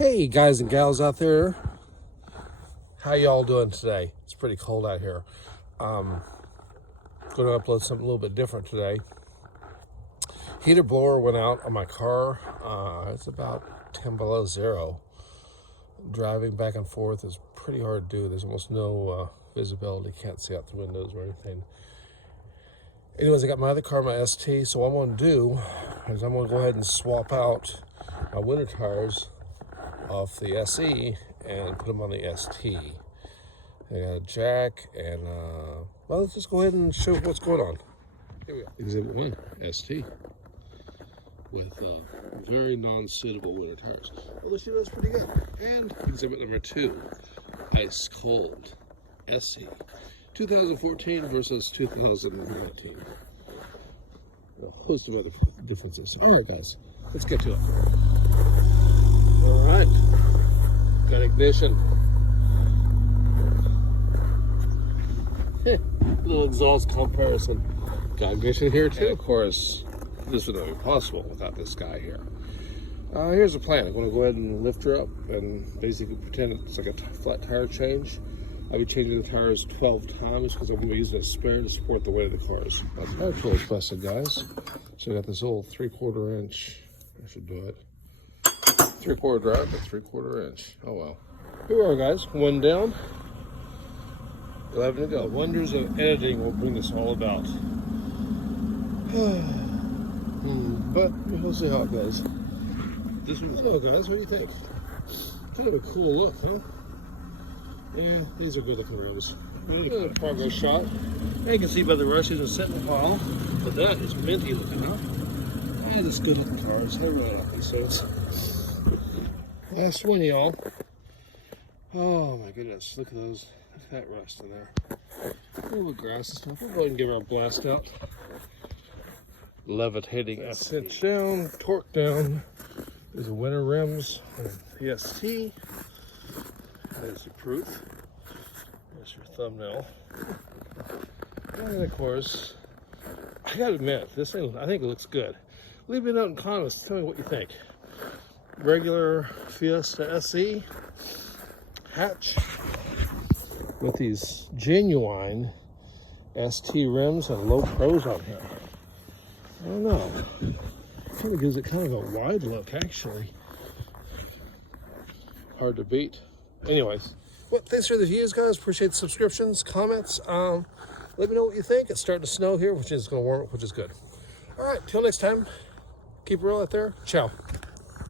Hey guys and gals out there, how y'all doing today? It's pretty cold out here. Going to upload something a little bit different today. Heater blower went out on my car. It's about 10 below zero. Driving back and forth is pretty hard to do. There's almost no visibility. Can't see out the windows or anything. Anyways, I got my other car, my ST. So what I'm going to do is I'm going to go ahead and swap out my winter tires off the SE and put them on the ST. I got a jack and well, let's just go ahead and show what's going on. Here we go. Exhibit 1, ST with very non-suitable winter tires. Well, this is pretty good. And exhibit number 2, ice cold SE 2014 versus 2019. A host of other differences. All right, guys, let's get to it. All right, got ignition. Little exhaust comparison. Got ignition here too. And of course, this would not be possible without this guy here. Here's the plan. I'm going to go ahead and lift her up and basically pretend it's like a flat tire change. I'll be changing the tires 12 times because I'm going to be using a spare to support the weight of the cars. My tire tool is busted, guys. So I got this old 3/4 inch. I should do it. 3/4 drive, but 3/4 inch. Oh well. Here we are, guys. 1 down, 11 to go. Wonders of editing will bring this all about. But we'll see how it goes. This one, hello guys, what do you think? Kind of a cool look, huh? Yeah, these are good looking rims. Really progress shot. Now you can see by the rust, it's set in a while, but that is minty looking, huh? And it's good looking cars. They're really lucky, so it's last one, y'all. Oh my goodness, look at those. Look at that rust in there. A little grass and stuff. We'll go ahead and give her a blast out. Levitating. Cinch down, torque down. There's the winter rims on the ST. There's your proof. There's your thumbnail. And of course, I gotta admit, this thing, I think it looks good. Leave me a note in comments. Tell me what you think. Regular Fiesta SE hatch with these genuine ST rims and low pros on here. I don't know. Kind of gives it kind of a wide look, actually. Hard to beat. Anyways, well, thanks for the views, guys. Appreciate the subscriptions, comments. Let me know what you think. It's starting to snow here, which is going to warm up, which is good. All right, till next time. Keep it real out there. Ciao.